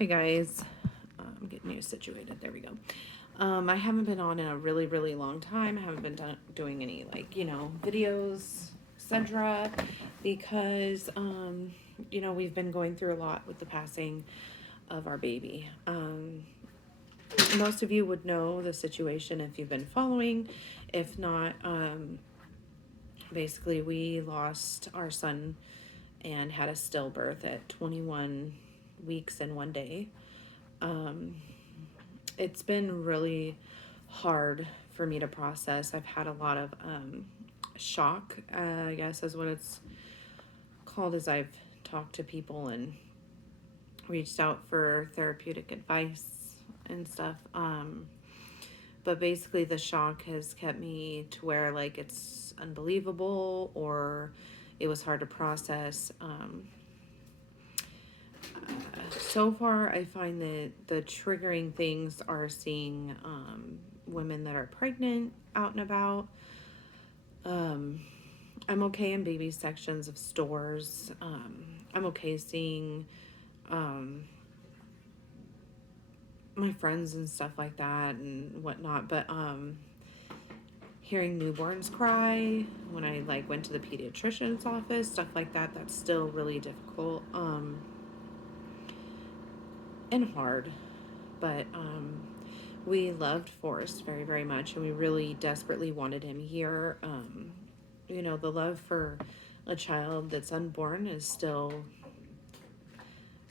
Hi guys, I'm getting you situated. There we go. I haven't been on in a really, really long time. I haven't been doing any videos, etc. Because we've been going through a lot with the passing of our baby. Most of you would know the situation if you've been following. If not, basically we lost our son and had a stillbirth at 21 weeks and 1 day. It's been really hard for me to process. I've had a lot of shock, I guess is what it's called, as I've talked to people and reached out for therapeutic advice and stuff. But basically, the shock has kept me to where it's unbelievable, or it was hard to process. So far, I find that the triggering things are seeing women that are pregnant out and about. I'm okay in baby sections of stores. I'm okay seeing my friends and stuff like that and whatnot. But hearing newborns cry when I went to the pediatrician's office, stuff like that, that's still really difficult. And hard. But we loved Forrest very, very much, and we really desperately wanted him here. The love for a child that's unborn is still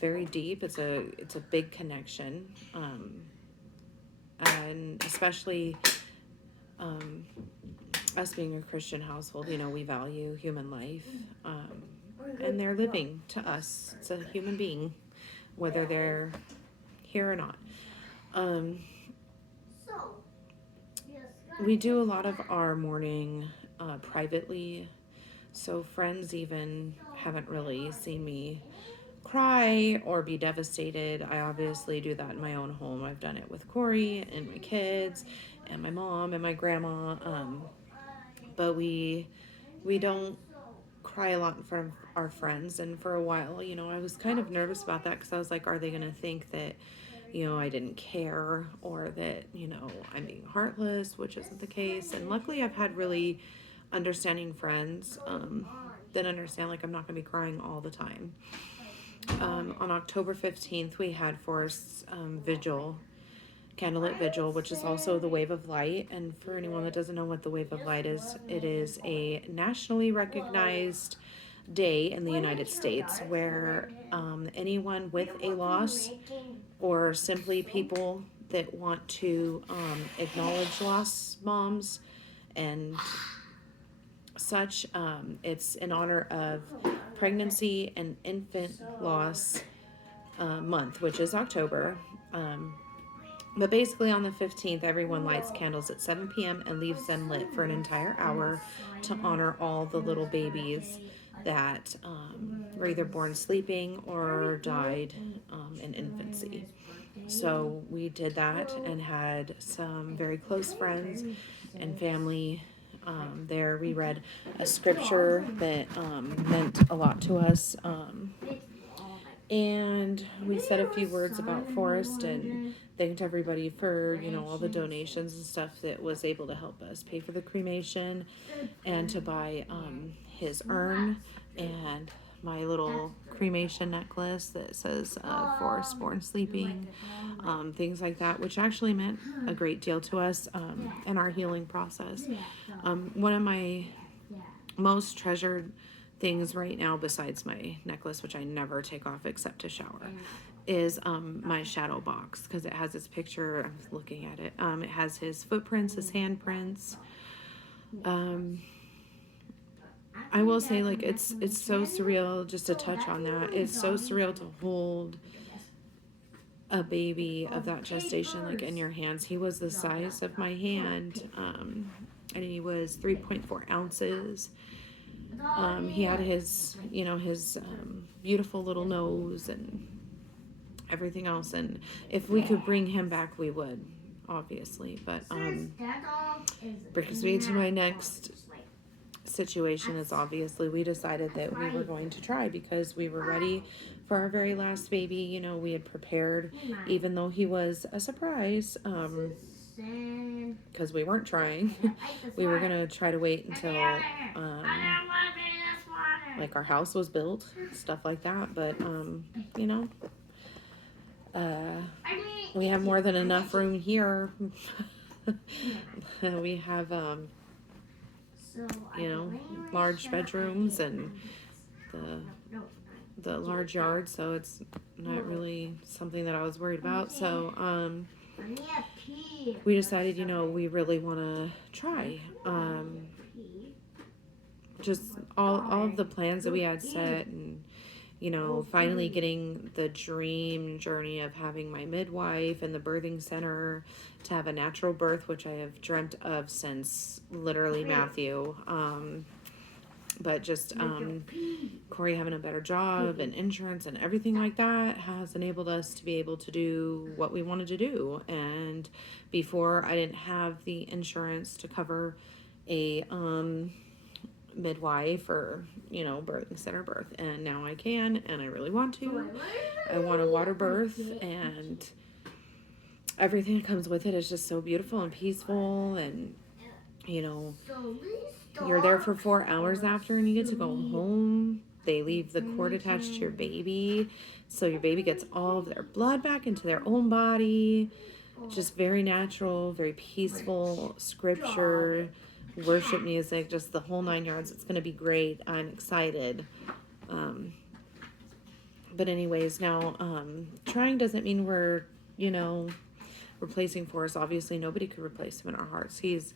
very deep. It's a big connection, and especially us being a Christian household. We value human life, and they're living to us. It's a human being, whether they're here or not. We do a lot of our mourning privately, so friends even haven't really seen me cry or be devastated. I obviously do that in my own home. I've done it with Corey and my kids and my mom and my grandma, but we don't cry a lot in front of our friends. And for a while, I was kind of nervous about that, because I was like, are they going to think that I didn't care, or that, I'm being heartless, which isn't the case. And luckily I've had really understanding friends that understand I'm not going to be crying all the time. On October 15th, we had Forrest's vigil, candlelit vigil, which is also the Wave of Light. And for anyone that doesn't know what the Wave of Light is, it is a nationally recognized day in the United States where anyone with a loss, or simply people that want to acknowledge lost moms and such, it's in honor of Pregnancy and Infant Loss Month, which is October. But basically on the 15th, everyone lights candles at 7 p.m. and leaves them lit for an entire hour to honor all the little babies that were either born sleeping or died in infancy. So we did that and had some very close friends and family there. We read a scripture that meant a lot to us. And we said a few words about Forrest and thanked everybody for, all the donations and stuff that was able to help us pay for the cremation and to buy his urn and my little cremation necklace that says Forrest Born Sleeping, things like that, which actually meant a great deal to us in our healing process. One of my most treasured things right now, besides my necklace, which I never take off except to shower, is my shadow box, because it has this picture. I'm looking at it. It has his footprints, his handprints. I will say, it's so surreal just to touch on that. It's so surreal to hold a baby of that gestation in your hands. He was the size of my hand, and he was 3.4 ounces. He had his beautiful little nose and everything else, and if we could bring him back, we would, obviously. But brings me to my next situation. Is obviously we decided that we were going to try, because we were ready for our very last baby, you know, we had prepared, even though he was a surprise, because we weren't trying. We were gonna try to wait until like our house was built, stuff like that. But you know, we have more than enough room here. We have you know, large bedrooms and the large yard, so it's not really something that I was worried about. So we decided, you know, we really want to try. Just all of the plans that we had set, and you know, finally getting the dream journey of having my midwife and the birthing center to have a natural birth, which I have dreamt of since literally Matthew. But just Corey having a better job and insurance and everything like that has enabled us to be able to do what we wanted to do. And before, I didn't have the insurance to cover a midwife or, you know, birthing center birth, and now I can, and I really want to. I want a water birth, and everything that comes with it is just so beautiful and peaceful. And you know, you're there for 4 hours after, and you get to go home. They leave the cord attached to your baby, so your baby gets all of their blood back into their own body. Just very natural, very peaceful, scripture, worship music, just the whole 9 yards. It's going to be great. I'm excited. But anyways, now trying doesn't mean we're, you know, replacing Forrest. Obviously, nobody could replace him in our hearts. He's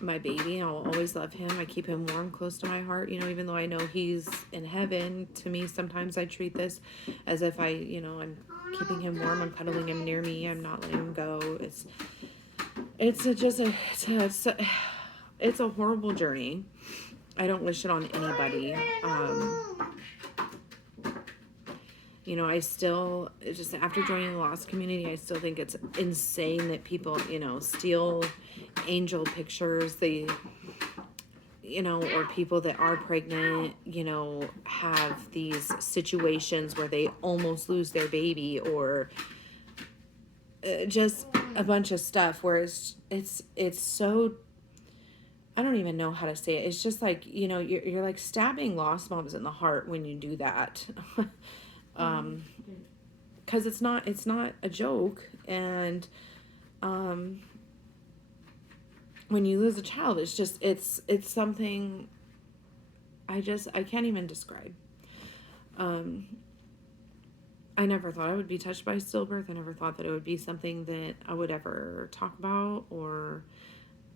my baby. I'll always love him. I keep him warm, close to my heart, you know, even though I know he's in heaven. To me, sometimes I treat this as if you know, I'm keeping him warm. I'm cuddling him near me. I'm not letting him go. It's a horrible journey. I don't wish it on anybody. You know, I still, just after joining the lost community, I still think it's insane that people, you know, steal angel pictures. They, you know, or people that are pregnant, you know, have these situations where they almost lose their baby, or just a bunch of stuff where it's so, I don't even know how to say it. It's just like, you know, you're like stabbing lost moms in the heart when you do that. Because it's not a joke. And when you lose a child, it's just it's something I can't even describe. I never thought I would be touched by stillbirth. I never thought that it would be something that I would ever talk about or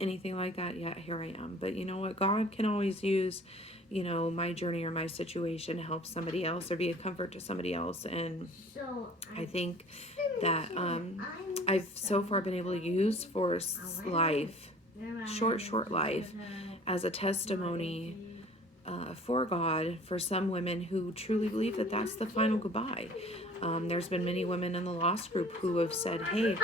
anything like that. Yet here I am. But you know what? God can always use, you know, my journey or my situation to help somebody else or be a comfort to somebody else. And I think that I've so far been able to use Forrest's life, short life, as a testimony for God, for some women who truly believe that that's the final goodbye. There's been many women in the lost group who have said, hey,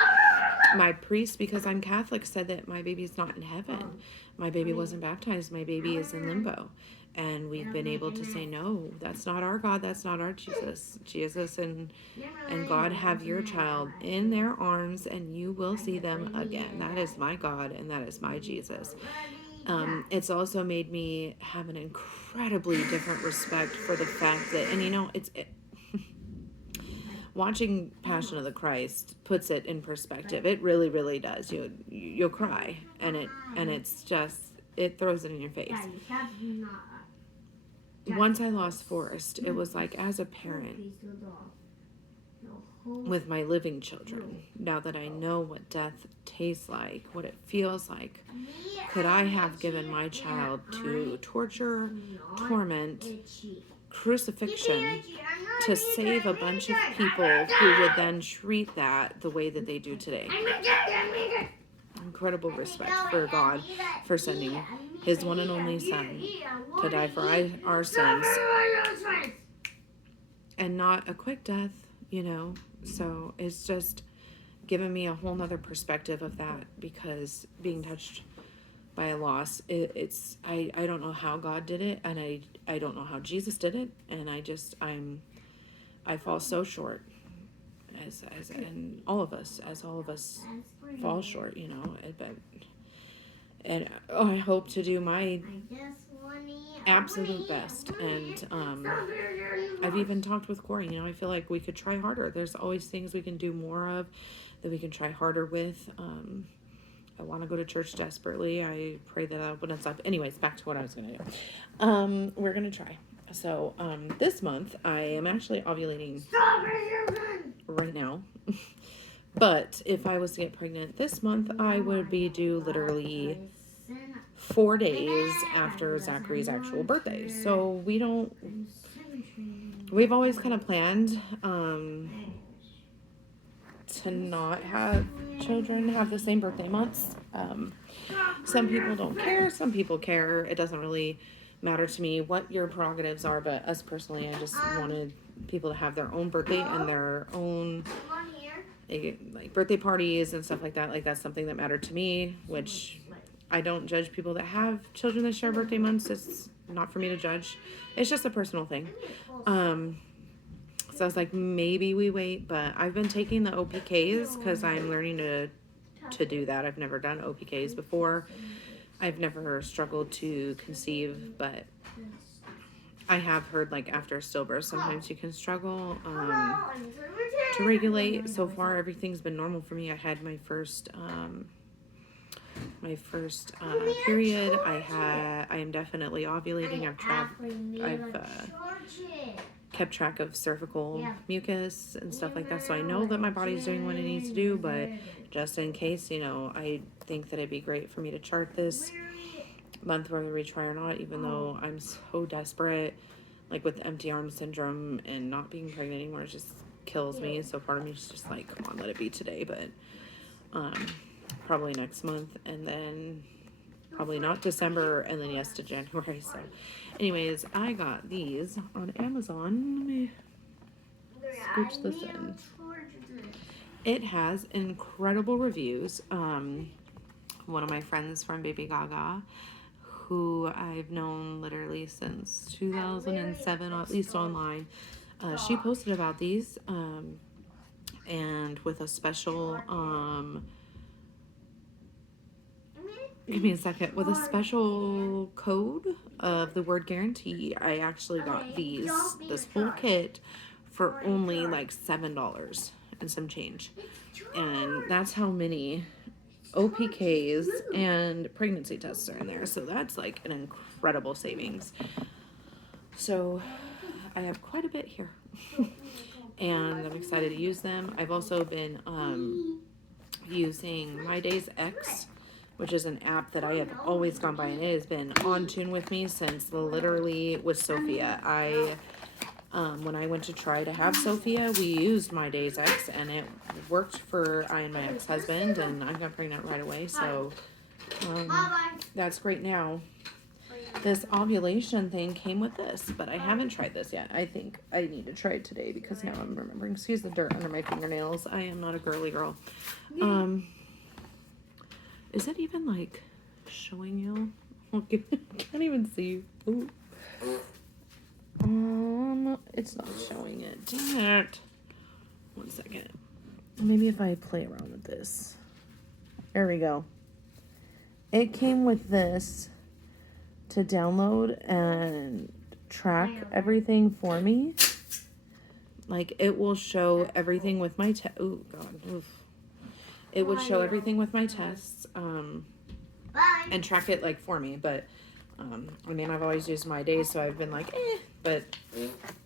my priest, because I'm Catholic, said that my baby's not in heaven. My baby wasn't baptized. My baby is in limbo. And we've been able to say, no, that's not our God. That's not our Jesus. Jesus and God have your child in their arms, and you will see them again. That is my God, and that is my Jesus. It's also made me have an incredibly different respect for the fact that, and you know, watching Passion of the Christ puts it in perspective. It really, really does. You'll cry, and it's just, it throws it in your face. Once I lost Forrest, it was like, as a parent with my living children, now that I know what death tastes like, what it feels like, could I have given my child to torture, torment, crucifixion to save a bunch of people who would then treat that the way that they do today? Incredible respect for God for sending his one and only son to die for our sins, and not a quick death, you know. So it's just given me a whole nother perspective of that, because being touched by a loss. I don't know how God did it, and I don't know how Jesus did it, and I fall so short, and all of us fall short, I hope to do my absolute best. And I've even talked with Corey. I feel like we could try harder. There's always things we can do more of, that we can try harder with. I want to go to church desperately. I pray that opens up. Anyways, back to what I was going to do. We're going to try. So this month, I am actually ovulating right now. But if I was to get pregnant this month, I would be due literally 4 days after Zachary's actual birthday. So we've always kind of planned to not have children have the same birthday months. Some people don't care, some people care. It doesn't really matter to me what your prerogatives are, but us personally, I just wanted people to have their own birthday and their own like birthday parties and stuff like that. Like, that's something that mattered to me, which I don't judge people that have children that share birthday months. It's not for me to judge. It's just a personal thing. So I was like, maybe we wait, but I've been taking the OPKs because I'm learning to do that. I've never done OPKs before. I've never struggled to conceive, but I have heard, like, after stillbirth, sometimes you can struggle to regulate. So far, everything's been normal for me. I had my first period. I am definitely ovulating. I've kept track of cervical mucus and stuff like that, so I know that my body's doing what it needs to do. But just in case, I think that it'd be great for me to chart this month whether we try or not, even though I'm so desperate, like with empty arm syndrome and not being pregnant anymore. It just kills me. So part of me is just like, come on, let it be today. But probably next month, and then probably not December, and then yes to January. So anyways, I got these on Amazon. Let me scooch this in. It has incredible reviews. One of my friends from Baby Gaga, who I've known literally since 2007, at least online, she posted about these, and with a special give me a second. With a special code of the word guarantee, I actually got this whole kit for only like $7 and some change. And that's how many OPKs and pregnancy tests are in there. So that's like an incredible savings. So I have quite a bit here. And I'm excited to use them. I've also been using My Days X, which is an app that I have always gone by, and it has been on tune with me since literally with Sophia. When I went to try to have Sophia, we used My Days X, and it worked for I and my ex-husband, and I got pregnant right away, so that's great. Now, this ovulation thing came with this, but I haven't tried this yet. I think I need to try it today because now I'm remembering. Excuse the dirt under my fingernails. I am not a girly girl. Is it even like showing you? I can't even see. Ooh. It's not showing it. Dang it. 1 second. Maybe if I play around with this. There we go. It came with this to download and track everything for me. Like, it will show everything with my oh god. Oof. It would show everything with my tests, and track it like for me. But I mean, I've always used My Days, so I've been like, but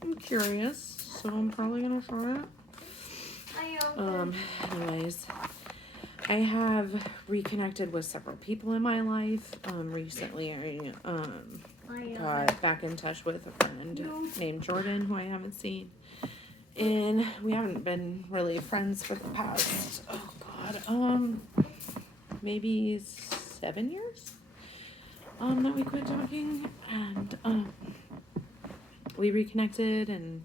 I'm curious, so I'm probably gonna try it. Anyways, I have reconnected with several people in my life. Recently, I got back in touch with a friend named Jordan, who I haven't seen, and we haven't been really friends for the past, maybe 7 years that we quit talking, and we reconnected, and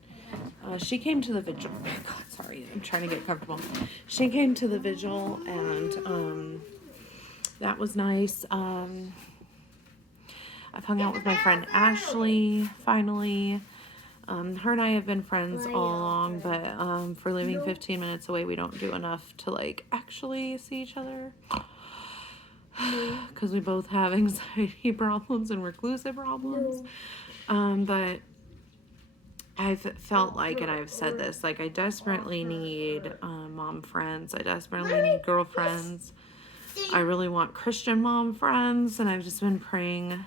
she came to the vigil. God, sorry, I'm trying to get comfortable. She came to the vigil, and that was nice. I've hung out with my friend Ashley, finally. Her and I have been friends all along, but for living 15 minutes away, we don't do enough to, like, actually see each other. Because we both have anxiety problems and reclusive problems. But I've felt like, and I've said this, like, I desperately need mom friends. I desperately need girlfriends. I really want Christian mom friends, and I've just been praying.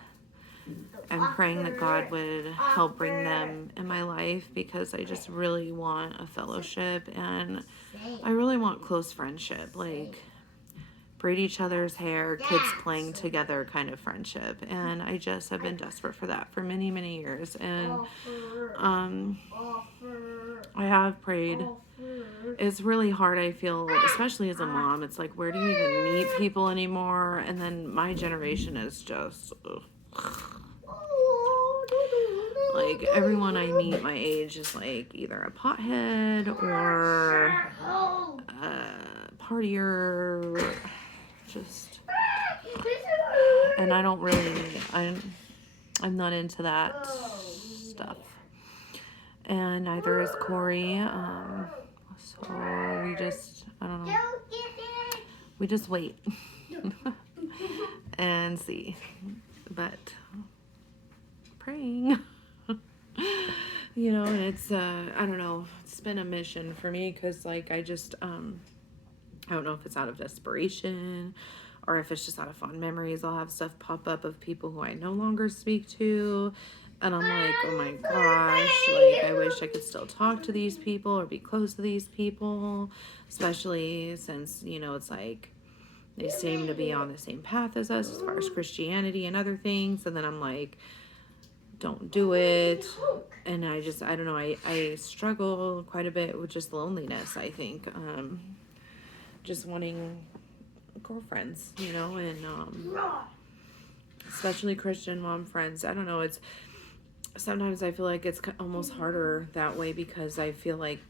I'm praying that God would help bring them in my life, because I just really want a fellowship, and I really want close friendship, like braid each other's hair, kids playing together kind of friendship. And I just have been desperate for that for many, many years. And I have prayed. It's really hard, I feel, especially as a mom. It's like, where do you even meet people anymore? And then my generation is just like, everyone I meet my age is like either a pothead or a partier, just, and I don't really, I'm not into that stuff, and neither is Corey. So we just, I don't know, we just wait and see, but praying. You know, and it's, I don't know, it's been a mission for me, because, like, I just, I don't know if it's out of desperation or if it's just out of fond memories. I'll have stuff pop up of people who I no longer speak to, and I'm like, oh my gosh, like, I wish I could still talk to these people or be close to these people, especially since, you know, it's like, they seem to be on the same path as us as far as Christianity and other things, and then I'm like, don't do it. And I don't know, I struggle quite a bit with just loneliness, I think. Just wanting girlfriends, you know, and especially Christian mom friends. I don't know, it's, sometimes I feel like it's almost harder that way, because I feel like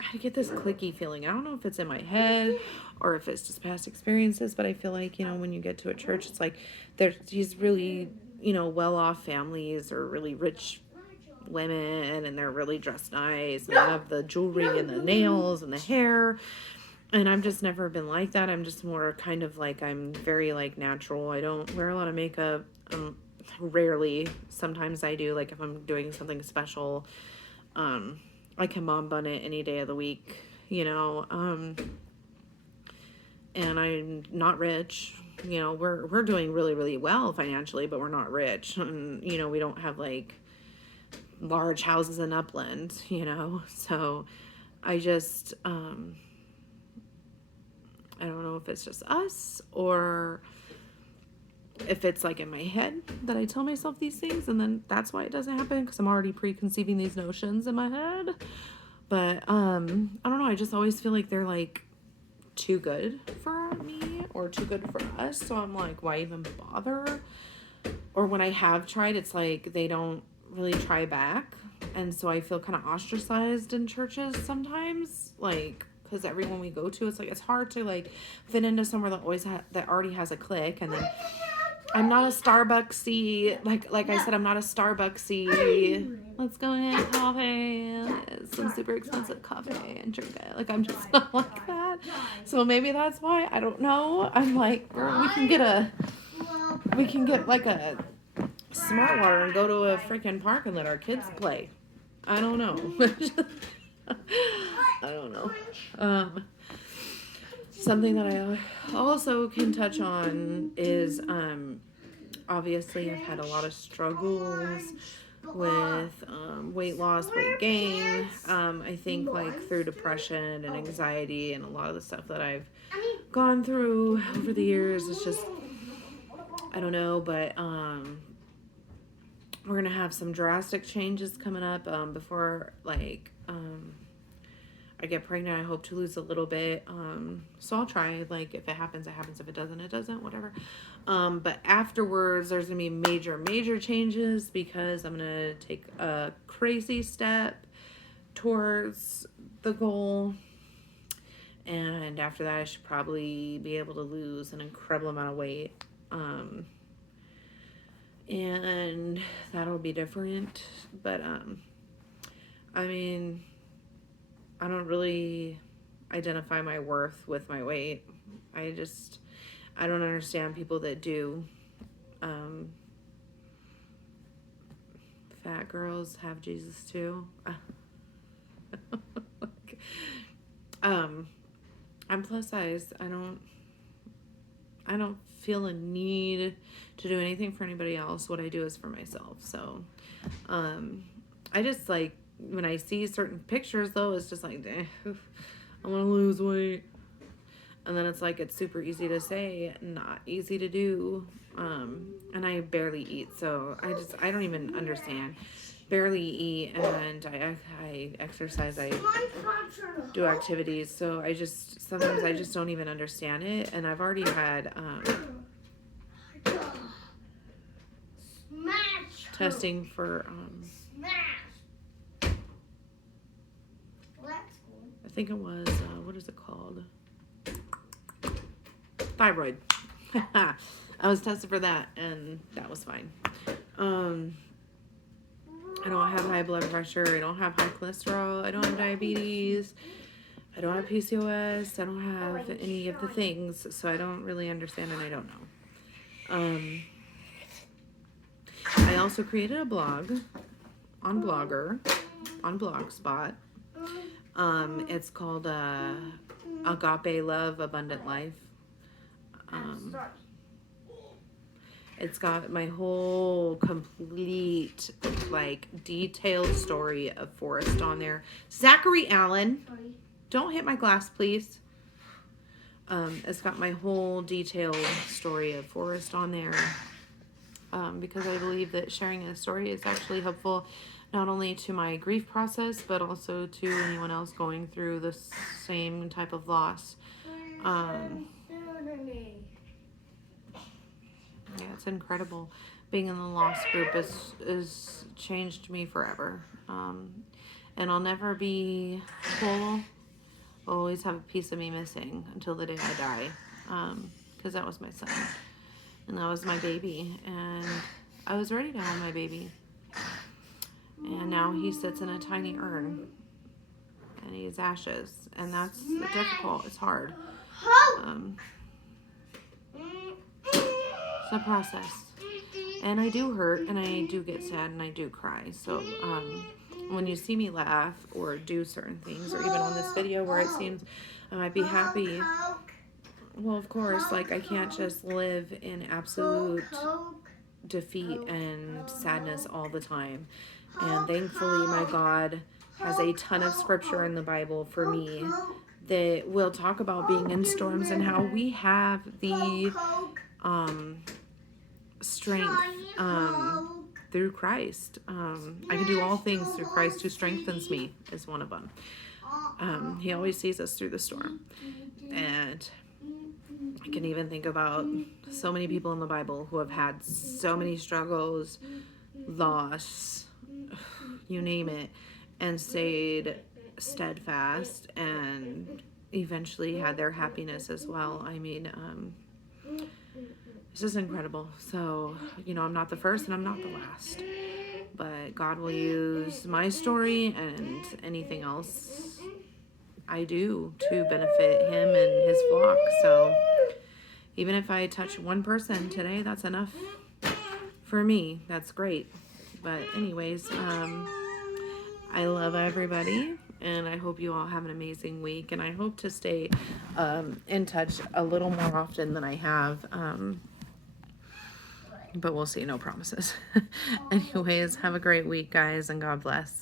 I get this clicky feeling. I don't know if it's in my head or if it's just past experiences, but I feel like, you know, when you get to a church, it's like there's these really, you know, well-off families or really rich women, and they're really dressed nice, and they have the jewelry and the nails and the hair, and I've just never been like that. I'm just more kind of like, I'm very, like, natural. I don't wear a lot of makeup, rarely. Sometimes I do, like, if I'm doing something special, I can mom bun it any day of the week, you know, and I'm not rich. You know, we're doing really, really well financially, but we're not rich. And, you know, we don't have, like, large houses in Upland, you know. So I just, I don't know if it's just us or if it's, like, in my head that I tell myself these things, and then that's why it doesn't happen, because I'm already preconceiving these notions in my head. But I don't know, I just always feel like they're, like, too good for me or too good for us, so I'm like, why even bother? Or when I have tried, it's like they don't really try back, and so I feel kind of ostracized in churches sometimes, like, because everyone we go to, it's like, it's hard to, like, fit into somewhere that that already has a clique. And then I'm not a Starbucksy, like I said, I'm not a Starbucksy, let's go get coffee, some super expensive coffee and drink it. Like, I'm just not like that. So maybe that's why, I don't know. I'm like, girl, we can get like a smart water and go to a freaking park and let our kids play. I don't know. I don't know. Something that I also can touch on is, obviously I've had a lot of struggles with weight loss, weight gain. I think, like, through depression and anxiety and a lot of the stuff that I've gone through over the years, it's just, I don't know, but we're gonna have some drastic changes coming up before, like, I get pregnant. I hope to lose a little bit. So I'll try. Like, if it happens, it happens. If it doesn't, it doesn't. Whatever. But afterwards, there's gonna be major changes, because I'm gonna take a crazy step towards the goal. And after that, I should probably be able to lose an incredible amount of weight. And that'll be different. But, I mean, I don't really identify my worth with my weight. I don't understand people that do. Fat girls have Jesus too. I'm plus size. I don't feel a need to do anything for anybody else. What I do is for myself. So, I just like when I see certain pictures though, it's just like, I want to lose weight. And then it's like, it's super easy to say, not easy to do. And I barely eat. So I don't even understand. Barely eat, and I exercise, I do activities. So sometimes I just don't even understand it. And I've already had, testing for, I think it was, what is it called? Thyroid. I was tested for that, and that was fine. I don't have high blood pressure. I don't have high cholesterol. I don't have diabetes. I don't have PCOS. I don't have any of the things, so I don't really understand, and I don't know. I also created a blog on Blogger, on Blogspot. It's called Agape Love, Abundant Life. It's got my whole complete, like, detailed story of Forrest on there. Zachary Allen, don't hit my glass, please. It's got my whole detailed story of Forrest on there. Because I believe that sharing a story is actually helpful not only to my grief process, but also to anyone else going through the same type of loss. Yeah, it's incredible. Being in the loss group is changed me forever. And I'll never be whole. I'll always have a piece of me missing until the day I die. Because that was my son. And that was my baby. And I was ready to have my baby. And now he sits in a tiny urn. And he's ashes. And that's difficult. It's hard. It's a process. And I do hurt, and I do get sad, and I do cry. So when you see me laugh or do certain things, or even on this video where it seems I might be happy, well, of course, like, I can't just live in absolute defeat and sadness all the time. And thankfully, my God has a ton of scripture in the Bible for me that will talk about being in storms and how we have the strength through Christ. I can do all things through Christ who strengthens me is one of them. He always sees us through the storm. And I can even think about so many people in the Bible who have had so many struggles, loss, you name it, and stayed steadfast and eventually had their happiness as well. I mean, it's just incredible. So, I'm not the first and I'm not the last. But God will use my story and anything else I do to benefit him and his flock. So, even if I touch one person today, that's enough for me. That's great. But anyways, I love everybody. And I hope you all have an amazing week. And I hope to stay in touch a little more often than I have. But we'll see. No promises. Anyways, have a great week, guys, and God bless.